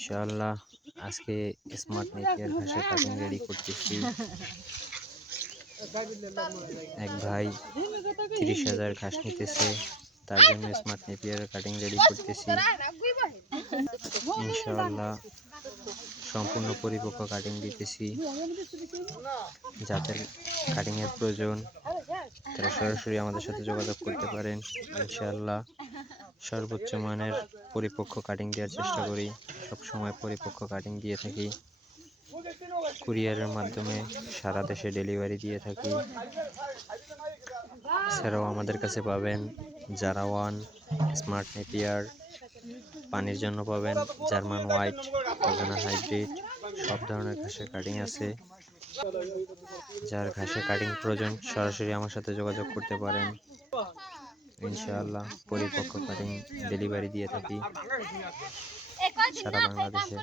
ইনশাআল্লাহ আজকে smart Napier ঘাসের কাটিং রেডি করতেছি। এক ভাই 30,000 ঘাস নিতেছে, তার জন্য স্মার্ট নেপিয়ার কাটিং রেডি করতেছি। ইনশাআল্লাহ সম্পূর্ণ পরিপক্ক কাটিং দিতেছি। যাদের কাটিংয়ের প্রয়োজন তারা সরাসরি আমাদের সাথে যোগাযোগ করতে পারেন। ইনশাআল্লাহ সর্বোচ্চ মানের পরিপক্ক কাটিং দেওয়ার চেষ্টা করি, সবসময় পরিপক্ক কাটিং দিয়ে থাকি। কুরিয়ারের মাধ্যমে সারা দেশে ডেলিভারি দিয়ে থাকি। এছাড়াও আমাদের কাছে পাবেন জারাওয়ান, স্মার্ট নেপিয়ার, পানির জন্য পাবেন জার্মান হোয়াইট, অজানা হাইব্রিড, সব ধরনের ঘাসের কাটিং আছে। যার ঘাসের কাটিং প্রয়োজন সরাসরি আমার সাথে যোগাযোগ করতে পারেন। ইনশাআল্লাহ পরিপক্ক কাটিং ডেলিভারি দিয়ে থাকি সারা বাংলাদেশে।